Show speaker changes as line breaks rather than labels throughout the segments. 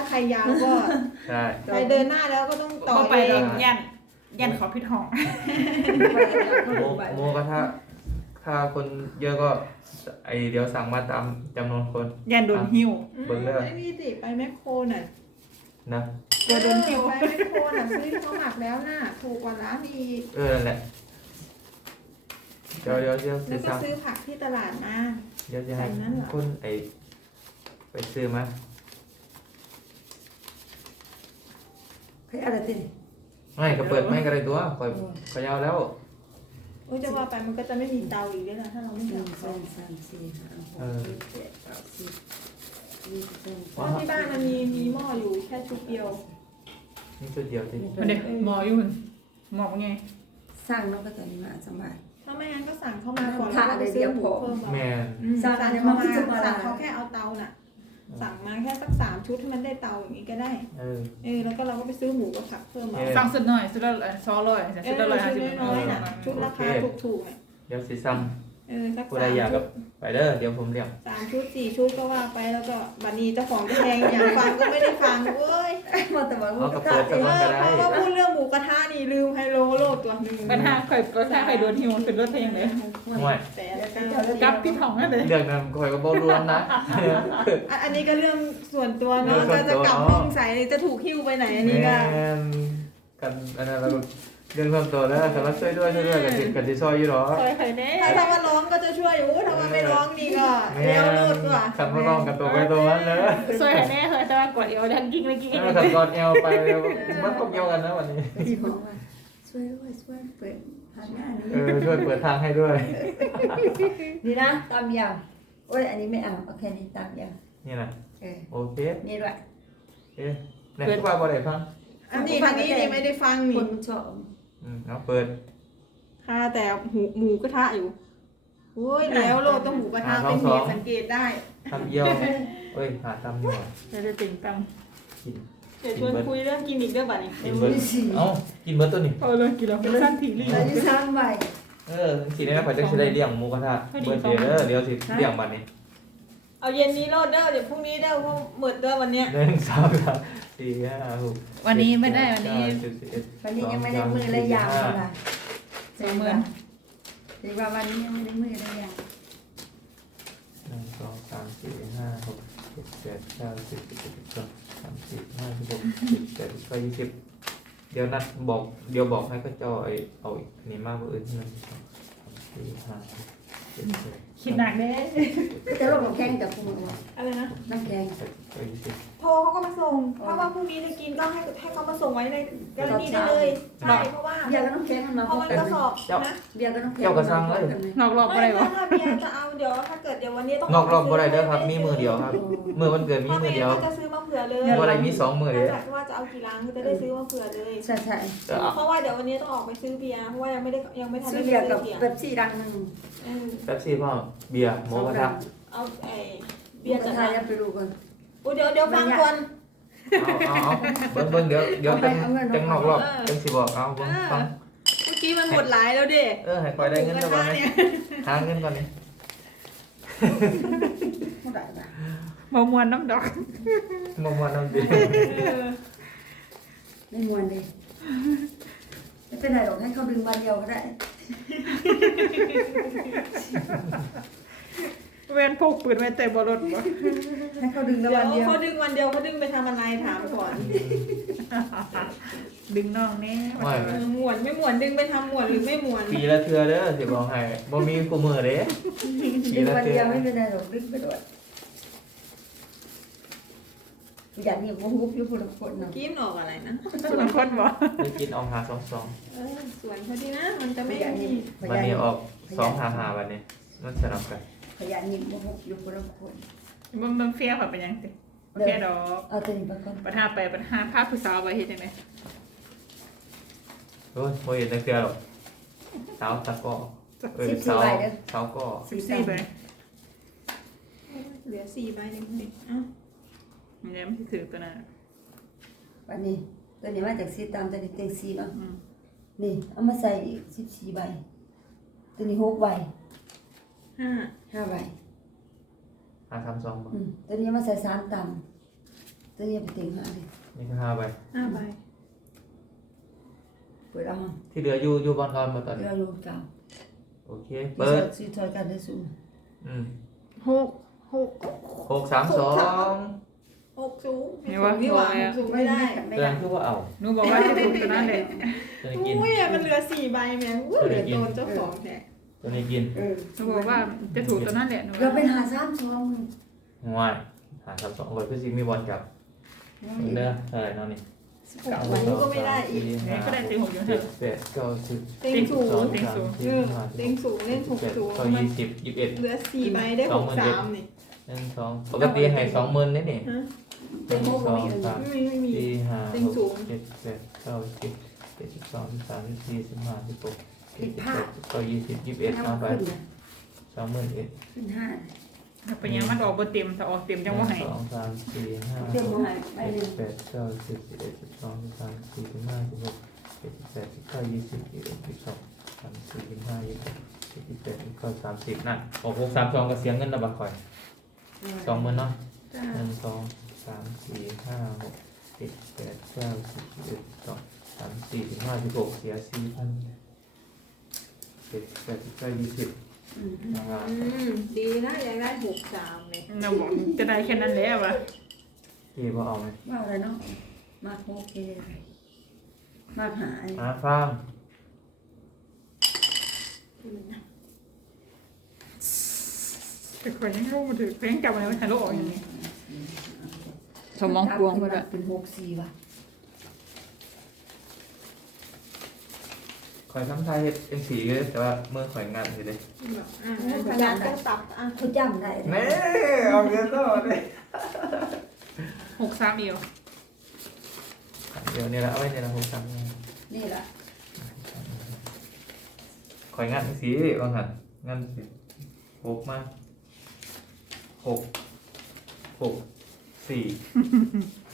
าใครยาวก็
ใช่
ใครเดินหน้าแล้วก็ต้องต่อ
ก็ไป
เอ
โด
ง
นยันเขาพิดห้อง
โมก็ถ้าคนเยอะก็เดี๋ยวสั่งมาตามจำนวนคน
ยันโดนหิ้ว
เบิ่งเด้อ
ไอ้นี่สิไปแมคโครน่ะ
นะ
ตัวโดนหิ้ว
ไปแมคโครน่ะซื้อที่เขาหมักแล้วน่ะถูกกว่าร้านอีก
นั่นแหละเดี๋ยว
แล้
สิ
วก็
สั่ง
ซื้อผักที่ตลาดมา
เดี๋ยวจะให้
แบบนั้นเหรอ
คนไปซื้อมา
ให้อะไรติ
ไม่ก็เปิดไม่ก็ได้ตัวคอยเอาแล้ว
โอ้ยจะว่าไปมันก็จะไม่มีเตาอีกด้วยนะถ้าเราไม่
หนึ่ง
ทำ
สองสามสี่ห้าหกเจ็ดแปดเก้าสิบ
เพราะที่บ้านมันมีหม้ออยู่แค่ชุดเดียว
นี่ตัวเดียวที่
มันเด็กหมออยู่หมอไง
สร้างนกกระต่ายมาสบาย
ถ้าไม่งั้นก็สั่งเข้ามาก่อน
ถ้า
แล้วก็ไปซื้อหมู
เดี๋ยว
เพิ่มมา
แม่น
สั่ง
สั่ง
เขามา
มันจะมา
สั่งเขาแค่เอาเตาน่ะ สั่งมาแค่สัก3 ชุดให้มันได้เตาอย่างนี้ก็ได้ แล้วก็เราก็ไปซื้อหมูกับผักเพิ่มมา
สั่งสุดหน่อยสุดละ200สุดละ
ชุด
150
น้อยๆน่ะชุดราคาถูกๆน่ะ
เดี๋ยวสิสั่ง
สัก
ผู้ใดอยากกับไปเด้อเดี๋ยวผมเรียก
3 ชุด 4 ชุดก็ว่าไปแล้วก็บัดนี้เจ้าของจะแพงอย่างฟังก็ไม่ได้ฟังเว้ย
มาแต่ว่า
เอากระเปิดสักวันก็ได้
เพราะว่าพูดเรื่องหมูกระทะนี่ลืมไฮโลโลดตัวหนึ่ง
ปัญหาใครโดนหิ้วเป็นรถเพลงเลย
ห่วย
แต่
กับพิดห้องนั่นเลย
เรื่องนั้นคอยก็บ่รู้นะ
อันนี้ก็เรื่องส่วนตัวเนาะ
เรื่องส่วนตัว
จะกลับห้องใส่จะถูกหิ้วไปไหนอันนี้ก็
แม่นกันอันนั้นเราเรื่องเพิ่มตัวแล้วแต่ว่าช่วยด้วยกันที่ซอยอยู่หรอ
ซอยใครแน่
ถ้าว่าร้องก็จะช่วยอยู่ถ้าว่าไม่ร้องนี่ก็เลี้ยวโลดกว่า
ขันมาลองกันตัวไปตัวนั้นเลย
ซอยใครแน่ซอยตะวันกดเอวดันกิ้งเลยกิ้ง
ขันกอดเอวไปมันก็เกี่ยวกันนะวันนี้
ที่บอกว่าช่วยด้วยช่วยเปิดทางหน้านี้
ช่วยเปิดทางให้ด้วย
นี่นะตามยาวโอ้ยอันนี้ไม่เอาโอเคนี่ตามยาว
นี่นะ โอเค
นี่ด้วย
เนี่ยทุกว่าบ่ได้ฟัง
อันนี้นี่ไม่ได้ฟัง
ค
นี่
นชอบ
เอาเปิด
ค่ะแต่หมูกระทะอยู่โอ้ยแล้วโลดต้องหมูกระทะเป็นเหตุสังเกตได้
ทำเยี่ยวเอ้ยหาทำอยู่
จะติ่งตัง
กิน
เดี๋ยวชวนคุยเรื่องกินอีกเรื่องบัดนี้
กินเบิร์ดเอ้ากินเบิร์ดตัวนี้
เอาเลยกินแล้วสั้นทีรี
เราจะสร้างใบ
กินได้ไหมข่อยจะได้เลี้ยงหมูกระทะเบิร์ดเดี๋ยวสิเลี้ยงบัดนี้
เอาเย็นนี้โลดเด้อเดี๋ยวพรุ่งนี้เด้อเพราะหมดเด้อวันเนี้ย
1 2 3 4 5 6
วันนี้ไม่ได้วันนี้
วันนี้ยังไม่ได้มือและยาวเลย
20,000
หรือว่าวันนี้ยังไม่ได้มือและยาว
1 2 3 4 5 6 7 8 9 10 11 12 13 14 15 16 17 18 19 20เดี๋ยวนัดบอกให้ก็จอยเอาอีกนี่มากกว่าอื่น1 2 3 4 5 6 7 8
คิดหนักเด้
จะลงน้ำแข็งกับคุณ
อะไรนะ
น้ำแข็ง
20
โทรเขาก็มาส่งถ้าว่าพรุ่งนี้จะกินก็ให้เขามาส่งไว้ในกรณีได้เลยใช่เพราะว่า
เบียร์กับน้ำแข็งมันมา
เพ
พ
ราะ
บ
มัน
กัน
กระสอบนะ
เบียร์กับน้ำแข็ง
นอกรอบอะไรวะ
ถ้าเบียร์จะเอาเดี๋ยวถ้าเกิดเดี๋ยววันนี้ต้อง
นอกรอบบ่ได้เด้อครับมีมือเดียวครับมือวันเกิดมี
ถ้า
มื
ไม่
อเดีย
งั้
วน
ก็จะซื้อมาเผื่อเลย
บ่ได้มี2มือเด้
จากว่าจะเอากี่ลังก็จะได้ซื้อมาเผื่อเลย
ใช่ใช่
เพราะว่าเดี๋ยววันนี้ต้องออกไปซื้อเบียร์เพราะว่ายังไม่ทัน
ซื้อ
ได้
เบียร์กับ
เบียร์
เป๊ปซี่ดังหนึ่ง
แป๊บซี่พ่อเบียร์หมูกระทะ
เอาไอ้
เบี
เบี
ย
ย
ร์
ร์
จะ
จะ
ทา
ทาย น
ไปดูกัน
เดี๋ยวฟังก่อน
เอาเบิ่งเดี๋ยวจังนอกรอบจังสิบอกเอาเบิ่งฟัง
เมื่อกี้มันหมดหลายแล้วดิ
ให้คอยได้เงินเท่าไหร่หาเงินก่อนนี่
เท่าไหร่บ้าง
มามวนน้ำดอก
บ่ม่วนนำดี
ไม่มวนเลยไม่เป็นไรหรอกให้เขาดึงวันเดียวก็ได้
เว้นพกปืนไว้เต็มบรถวะ
ให้เขาดึง
เดี๋
แล้ว
ยว
วันเดียว
เขาดึงวันเดียวเขาดึงไปทำอะไรถามก่อน
ดึงน้องแน่
หมวนไม่หมวนดึงไปทำหมวนหรือไม่หมวน
ปีละเทื่อเด้อสิบอกให้บ่มีคู่มือเด้ปี
ดึง
ละ
วัน
เทื่
เดี
อ
ยวไม่เป็นไรหรอกดึงไปด้วยอยากหยิบมุกอยู่คนละคนเนาะ
กินออกอะไรนะ
สุดคนบ่
ได้กินออกหา22
สวนเขาดีนะ มันจะไม่มี
วันนี้ออก255วันนี้มันสลับกัน
ขยันหยิบมุกอยู่คนละคน
มึงเฟี้ยวค่ะเป็นยังสิโอเคดอก
เอาตัวนี้ไปก่อน
ปัญหาไปปัญหาภาพผู้สาวไปเฮ็ดจังได๋
โอ้ยบ่เห็นจักเทื่อหรอกสาวตะก้อสาวก้อ
14ไป
เหลือ4 ใบยังไงอ้าว
มันยังไม่ถือตัวนั้น
วันนี้ตัวนี้มาจากซีตามตัวนี้เต็งซีบ้าง
อืม
นี่เอามาใส่อีก14 ใบตัวนี้6 ใบ
5
5 ใบ
532บ่
ตัวนี้เอามาใส่3 ต่จะยังไปเต็งหาดิ
นี่ก็5ใบ
5 ใบ
เปิดเอาห้อง
ที่เหลืออยู่บอลก่อนมาตอนนี้
เราลงเก่า
โอเค
เปิ
เปิด
ดซื้อถอยกันได้สูง
อืม
6
632
6สูงนี่หว่า6สูงไม่ได้
ไม่
แสด
ได้
งคือว่าเอา
หนูบอกว่าจะถูกตัวนั้นเลย
ตัวนี้กิน
อุ้ยมันเหลือ4 ใบแม่อุ้ยเหลือโดนเจ้าของแท้
ตัวนี้กิน
หนูบอกว่าจะถูกตัวนั้นแหละหนู
เราเป็นหาซ้ำช่อง
ง่ายหาครับ2คนคือสิมีบอลกับเด้อเท่าไหร่เนาะนี่
เก่า
อันนี้ก็ไม่ได้อีก
เนี่ยก็ได้ตีหกอยู่เถ
เจ็
อะ
ดแปดเก้าสิบ
เต็งสูง
สอง
เต็ง
สาม
สูง
สี่ห้า
เต็งสูงเล่น6สูง
เข้า
มัน
20 21
เหลือ4 ใบได้63นี่
1 2ปกติให้20,000นี่นี่
ฮะ
1 2 3
ไม่มี
4 5
เต็งสูง
6 7 8 9 10 11 12 13 14 15 16 17 18 19 20 21เอาไป
ขึ้น
21,000
ขึ้นห้า
เป็นยังมันออกบนเต็มถ้าออกเต็มจังว่าให้
1 2 3 4 5
เดี๋ยว
6
มาให้ไปหนึ่ง
8 9 10 11 12 13 14 15 16 17 18 19 20 21 22 24 25 26 27 29 30นั่นออก6 3 2ก็เสียเงินระบาดคอย20,000เนาะ
จ้า
1 2 3 4 5 6 7 8 9 10 11 12 13 14 15 16เสีย4,000 7 8 9 20
อืม
นะครับ
ดีนะอยากได้63เลย
เราบอกจะได้แค่นั้นแล้ววะ
พี่พอเอาไหม
ว่าอะไรเนาะมาโอเคมาหา
ฟัง
แต่คนยังรู้มาถือเพลงจับมาแล้วถ่ายรูปออกอย่างนี้สมองกวงหมดอะ
เป็น64ว่ะ
คอยทำทายเฮ็ดเป็นสีเลยแต่ว่าเมื่อข่อยงานสิเลย
ขนาดต้องตับอ่ะ
เขาจำได้
แม่เอาเงินต่อเลย
63เอียว
เดี๋ยวนี่ละเอาไว้ในละ6 3
นี่แหละ
ข่อยงานสีบางหันงานสี6มา6 4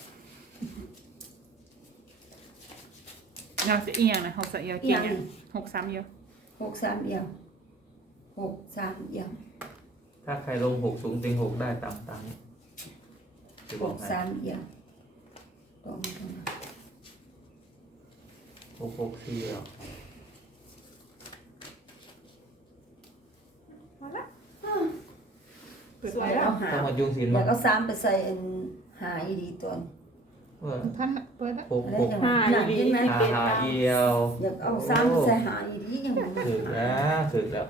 เราจะเอียงนะเขาจะเอียวเกี่ยง63เอียว
63เอี่ยว63เอี่ยว
ถ้าใครลง6สูงติง6ได้ตามนี้จะบอกให้
63เอี่ยวตรงนี้
6 4แล้ว
มาละ
สวยแล้วหา
ต้องมายุ่งสิน
แล้
มาว
ก็3ไปใส่อันหาอีดีตัว
เออ
ท่านเปิดแล้ว
อะไร
6
อย่างนั้นน่ะเห็นไหม
6 5 เอียว
อยากเอา3ไปใส่หาอีดียังบ่
ถึกแล้ว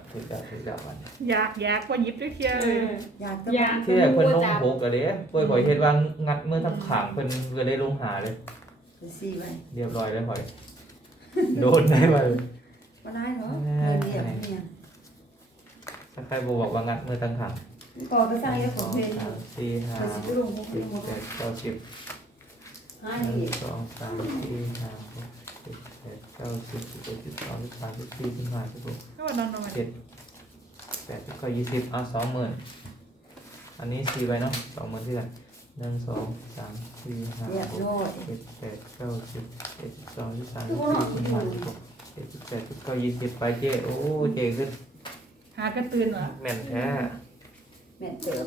มัน
อยากว่ายิบด้วยเที่ยวเลย
อยากจะ
อยาก
ที่แรกเพิ่นลง6ก็เด้เพิ่นข่อยเฮ็ดว่างัดเมื่อทั้งขางเพิ่นก็ได้ลงหาเลย
ไปซี่ไว้
เรียบร้อยแล้วข่อยโดนได้บ่
บ่ได้หรอเรียบเนี่ย
ถ้าใครบอกว่างัดเมื่อทั้งขาง
ต่อไปใส่แล้วข
ส
อ
อง ง
เพลง
สามสี่ห้า
ไปสิลง
หกเจ็ดแปดเก้าสิบ
หา
หนึ่
อี
งสองสามสี่ห้าหกเจ็ดแปดเก้าสิบ11 12 13 14 15 16
ก็ว่านอนนอน
8 9 20เอา20,000อันนี้4ใบเนาะ20,000ที่กัน1 2 3 4 5
เรียบ
6
ร้อย
7 8 9 10 11 12 13 14 15 16 17 18 19 20ไปเจ้โอ้เจ้ขึ้น
หากระตื่นวะ
แม่นแท้
แม่เติบ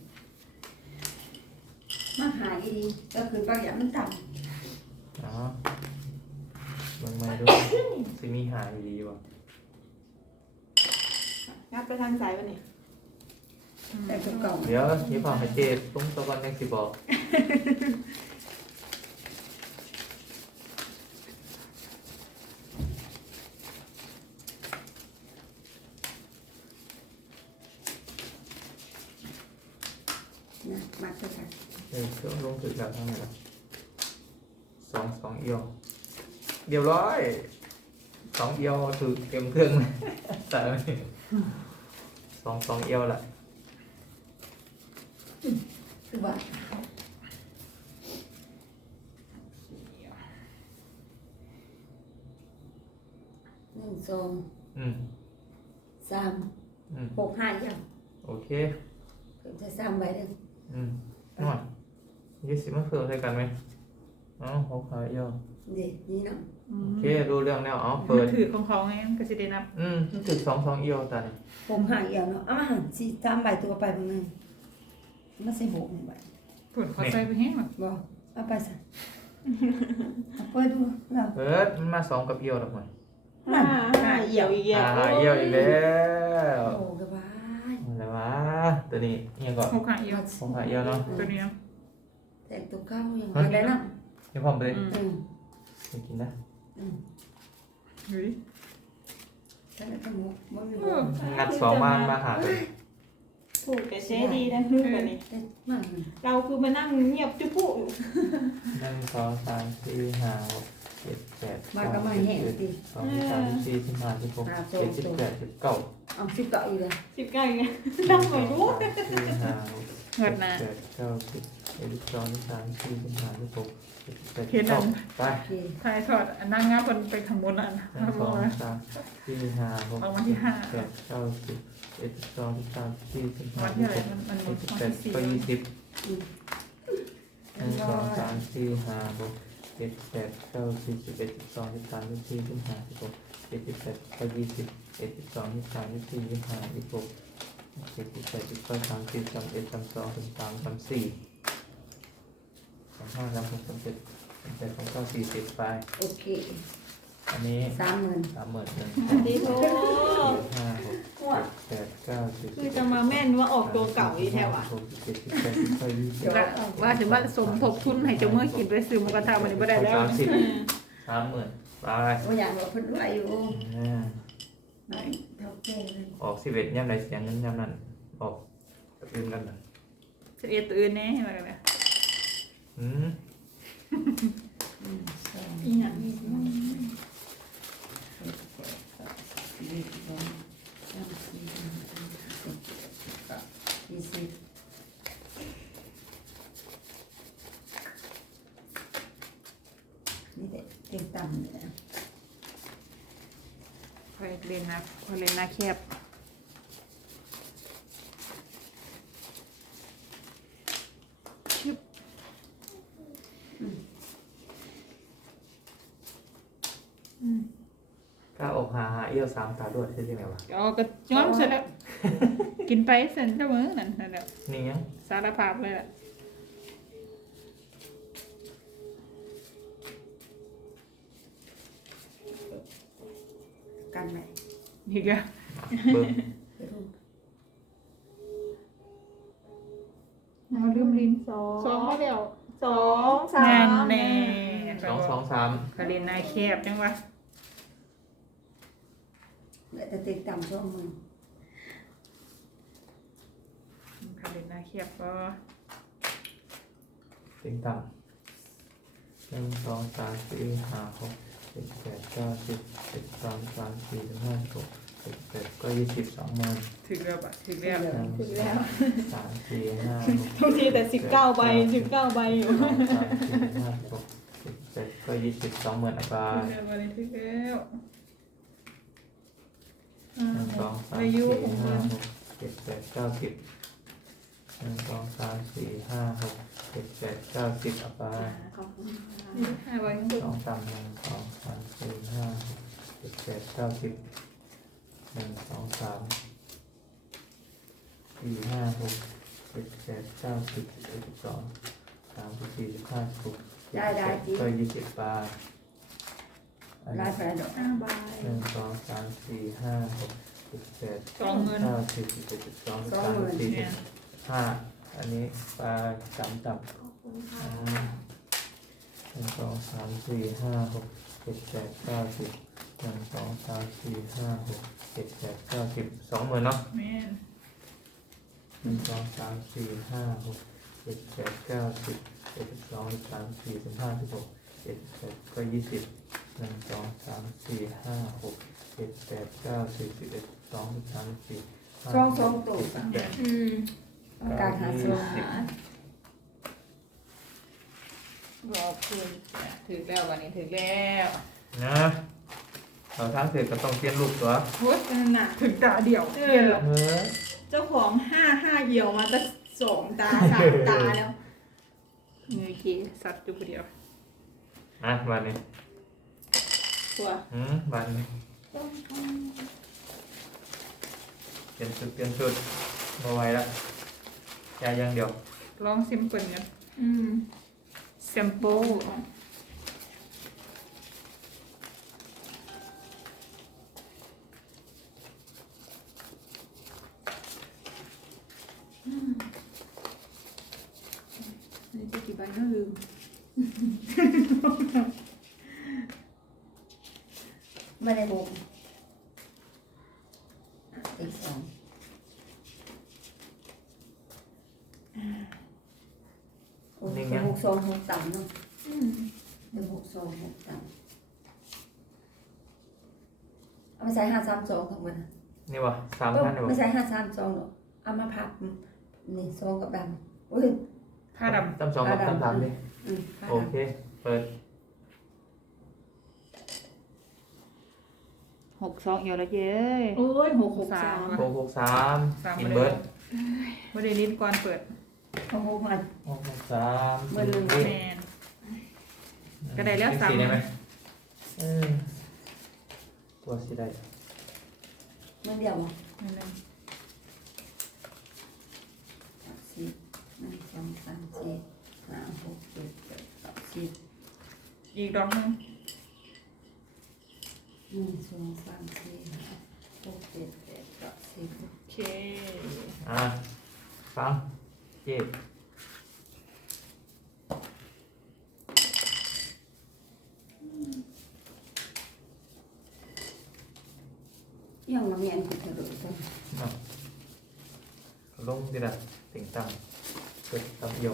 มาหาอีดีก็คือปลาอย่างมันต่ำ
เนาะเบิ่งมาดูสิมีหายดีบ่
งัดไปทางสายวันนี้
แต่ตัวเก่า
เดี๋ยวนี่พอให้เจ้ตุ้งตะวันยังสิบอก
นะมาเถอะค่ะ
เครื่องลงถึงแล้วเท่าไหร่ละ2 เอียวเรียบร้อย2 เอียวถือเต็มเครื่องเลยแต่ไม่2 เอียวละ
คือว่า1 2
อืม
3
อืม
6 5อย่าง
โอเค
เพิ่มจะ3ใบเด้อ
อืมนวด20มันเพิ่มใส่กันไหมอ๋อ6 เอียว
เด็นี่เนาะ
โอเครู้เรื่องแล้วอ๋อ
เปิ
เปิ
ด
ด
ถือของเขาไงก็จะได้นับ
มันถึง2 เอียวตาเนี่ย
6 5อย่างเนาะเอามาหัน4 3ใบตัวไปบ่นึงมาใส่6นี่ใบ
เปิดเขาใส่ไปแห้งหรอ
บ่เอาไปสิเอาเปิดดูเรา
เปิดมันมาสองกับเอียวดอกไม้
ห้าเหี่ยวอีกแล้ว
เอียวอีกแล้ว
โอ้กระบาย
อะไรวะตัวนี้ยังก่อน
หกหาเอียว
ผมหาเอียวเนาะ
ตัวนี้
แต่ตัวเก้ายังไม่ได้นะ
ยังพร้อมเลย
อืม
ไม่กินนะ
เฮ้ย
แต่ละตัวมันมี
งัดสองมาหาเลย
ถูกแต่เสียดีนะลูกแบบนี้
แต่มาก
เราคือมานั่งเงียบจุ๊ปุ๊อยู่
1 2 3 4 5 6 7 8
มาก็มาแห้งสิ
2 3 4 5 16 17 18 19
เอาสิบเก้าอีกเลย
19ไงนั่งไม่รู้
4 5 6
เงินนะ
7 9 10 11 12 13 14 15 16 17
เขียนอัน
ไป
โอเค
ทายถอดนั่งงับมันไปข้างบนอ่ะนะ
1 2 3 4 5 6
เอาวันที่ห้า
7 9 10 11 12 13 14
วัน
15
ที่อะไร
16
มันวันที่
17
สี่
ก็20
อืม
1 2 3 4 5 6 7 8 9 10 11 12 13 14 15 16 17 18 ก็20 11 12 13 14 15 16 17 18 19 30 31 32 33 34 35 36 37 38 39 40ไป
โอเค
อันนี้
30,000
30,000
ดีโท
4 5 6 7 8 9 10
คือจะมาแม่นว่าออกตัวเก่าอีแถวอ่ะ
17 18 19 20
ว่าถึงว่าสมทบทุนให้เจ้าเมื่อกินไปซื้อหมูกระทะมันไม่ได้แล้ว
30 30,000ไป
ว่าอย่างเราเพิ่นไหวอยู่
อ่า
ไหนเท่าแก่เลย
ออก11ย่ำใดเสียงนั้นย่ำนั้นออกอื่นกันนะ
จะเอียดตื่นแน่อะไรกันเนี่ย
อืม
อีหนังอีกมั้ง
นี่เต็มต่ำเนี่ย
คอยเล่นนะคอยเล่นนะแคบชึบ
กล้าออกหาเอี้ยว3 ตาด้วยใช่ไหมวะ
เอากระย้อมเสร็จแล้วกินไปเสร็จเจ้ามือนั่นนั่นแหละ
นี่ยัง
สารภาพเลยแหละ
กันไหม
อีกแล้ว
เบิ้ง
ไปดู
เราลืมลิ้นสอ
สอง
ง
มาแล้ว
สาม
งานแน่
2 2 3
คอยเล่นนะแคบจังวะ
แต่เต็มต่ำช่วงมึง
คอยเล่นนะแคบก็
ติงต่ำ1 2 3 4 5 6 7 8 9 10 11 12 13 14 15 16 17ก็20 20,000
ถึงแล้วปะถึงแล้ว
ถึงแล้ว
3 4 5 6
ทุกทีแต่19 ใบ19 ใบอยู่
2 3 4 5 6 17ก็20 20,000อะบา
ถึงแล้ววันนี้ถึงแล้ว
1 2 3 4 5 6 7 8 9 10 1 2 3 4 5 6 7 8 9 10อะบา
ขอบคุณค่ะ
นี่5 ใบข้างบน
สองสาม1 2 3 4 5 6 7 8 9 10 1 2 3 4 5 6 7 8 9 10 11 12 13 14 15 16 17ก็20บาท
ลายแฟนดอก
5 ใบ
1 2 3 4 5 6 7 8
สองเงิน
9 10 11 12 13
เนี่ย
14 15อันนี้ปลาจำต่ำ
ขอบคุณค่ะ
1 2 3 4 5 6 7 8 9 10 1 2 3 4 5 6 7 8 9 10 20,000เนาะ
แม่น
1 2 3 4 5 6 7 8 9 10 11 12 13 14 15 16 17 ก็20 1 2 3 4 5 6 7 8 9 10 11 12 13 14
ช่องตัว
18
อืม
การหาช่วง
รอเพื่อนถึงแล้ววันนี้ถึงแล้ว
นะเราทางเสร็จก็ต้องเปลี่ยนรูปตัว
โคตรนั่นน่ะ
ถึงตาเดียวเรียนหรอ
เออ
เจ้าของ5 เหี่ยวมาตั้ง2 ตา 3 ตาแล้ว
เงยขี้สัตว์อยู่คนเดียว
วันนี้
ตัว
วันนี้เปลี่ยนชุดมาไว้ละแค่อยังเดียว
ลองซิมเปิลกัน
อืม
ซมโป้
นี่จะกี่ใบก็ลืม
ไม่ได้หกอีกสองหกสองหกต่ำเนาะหนึ่งหกสองหกต่ำเอาไปใส่532ทั้งหมด
นี่วะ3,000เลยวะ
ไม่ใช่532หรอกเอามาพับนี่ซองกับดำอุ้ย
ผ้าด
ตั้ม2กับตั้ม3ดิ
ำ
โอเค เปิด
62เอียวแล้วเย้ย
โอ้ย663
663อินเบิร์ด
ไม่ได้ลิ้นก่อนเปิด
เอาหกมา
663
เบิดเลย
แมน ก็ได้แล้ว
สี่
3
ได้ไหมตัวสีได้
เมื่อเดียวบ่
นั่นเลย
10 1 2 3 4 5 6 7 8 9 10
อีกดอกหนึง
1 2 3 4 5 6 7 8 9 10
โอเค
ฟังเจ็บ
ยังมาเมียนกูเถอะต้น
ลงดีละติ่งต่ำเกิดต่ำเดียว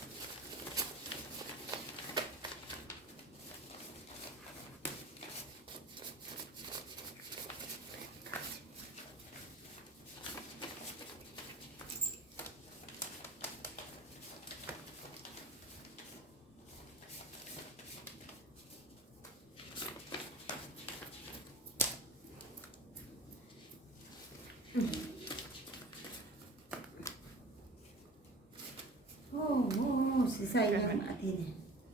โอ้โหสิใส่ยังอาทิตย์นี่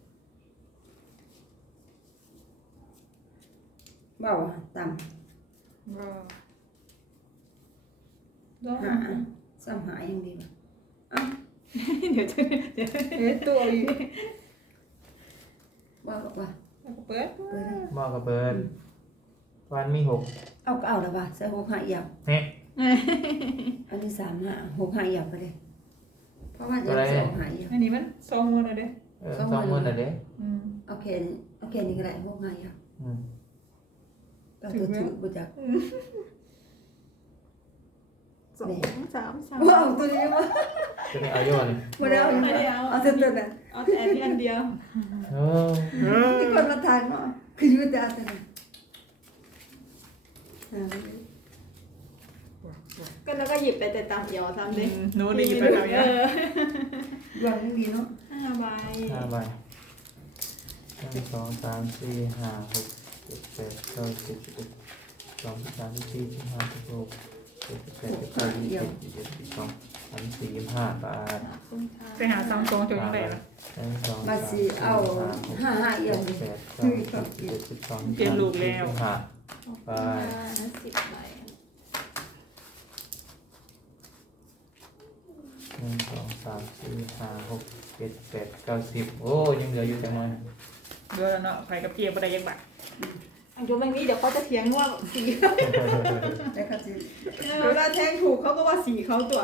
เบาอ่ะต่ำ
ก็
ดอก
หาซ้ำหายังดีป่ะอ้าว
เดี๋ยวจะเดี๋ยวตัวอีก
ว่าบอกว่า
เปิด
เปิดเลย
มอกับเบิร์นวันมี6
เอาก็เอาแล้วป่ะใส่หกหาเอี่ยว
เฮ้
อันนี้3 หา6 หาเอี่ยวไปเลยเพราะว่าจะสองหาเอี่ยว
อันนี้มันซองมือเลยเด้
20,000น่ะเด้
โอเคนี่ก็ได้6 หาเอี่ยว
อืม
ต้องตัวถือบุจัก
2 3
ว้าวตัวนี้มา
จะได้อายุนี่
บ่ได้เอา
ไม่ได้เอา
เอาตัวนั้น
เอาแต่อันนี้อันเดียว
เออ
ที่คนมาทานเนาะคืออยู่แต่ตัวนั้น
ก็แล้วก็หยิบไปแต่ตามเดียวซ้ำเลย
หนูได้หยิบไปแล้วเนี่ย
ย้อนดีเนาะ
5 ใบ
5 ใบ1 2 3 4 5 6 7 8 9 10 11 12 13 14 15 16 17 18 19 20 21 22 23 25 บาท
ไปหาซัมซุงจนยังไงล่ะ
1 2
มาสิเอา5 หาเอี่ยว
3
นี่
4 5 6 7 8 9 10 11 12 13 14 15
ไป10 ใบ
1 2 3 4 5 6 7 8 9 10โอ้ยังเหลืออยู่จังเลย
เดี๋ยวแล้วเนาะไปกับเกียร์บ่ได้ยังบัก
อันยกแบบนี้เดี๋ยวเขาจะเถียงว่าสี
แล้วก็สิ
เวลาแทงถูกเขาก็ว่าสีเขาตัว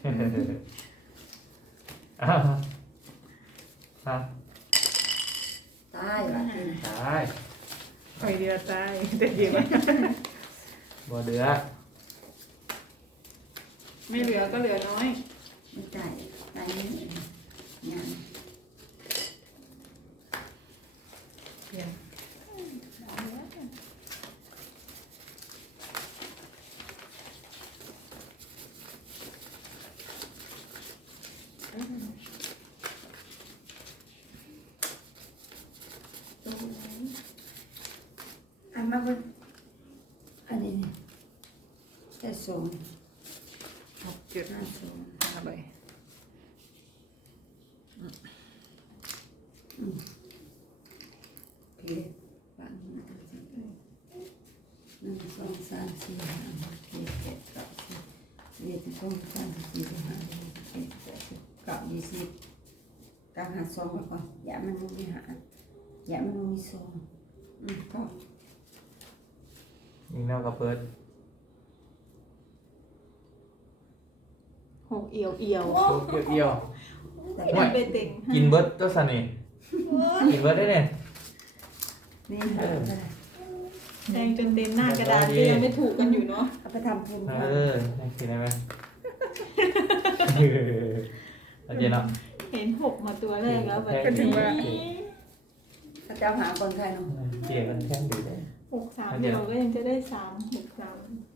อ้าวฮะ
ตายว่ะจริง
ตาย
คอยเดียวตายแต่เกียร์บ่
บ่เหลือ
ไม่เหลือก็เหลือน้อย
ไม่ตายตายนี่งาน
เปลี่ยน
อันมาบนอันนี้นี่แค่สอง
6 7
5
5ใบ
พี่บาง1 2 3 4 5 6 7 8 9 10 11 12 13 14 15 16 17 18 19 20 กลางหาซองไว้ก่อนอย่ามันมีหาอย่ามันมีซองก็
ยิงแนวกับเปิด
หกเอียวเอียว
โชว์เอี่ยว
แต่
ไม่ได้ไปเต็ง
ๆกินเบิร์ดตัวสันนี่กินเบิร์ดได้เนี่ย
นี่หาได้
แทงจนเต็มหน้ากระดานก็ยังไม่ถูกกันอยู่เนาะ
เอาไปทำทุน
ได้กินได้ไหมโอเคเนาะ
เห็นหกมาตัวแรกแล้วแบบ
ก็ถือว่า
พระเจ้าหาคนไทยเนาะ
เกี่ยกันแท่งอยู่ได้
หกสามเราก็ยังจะได้สามหกสาม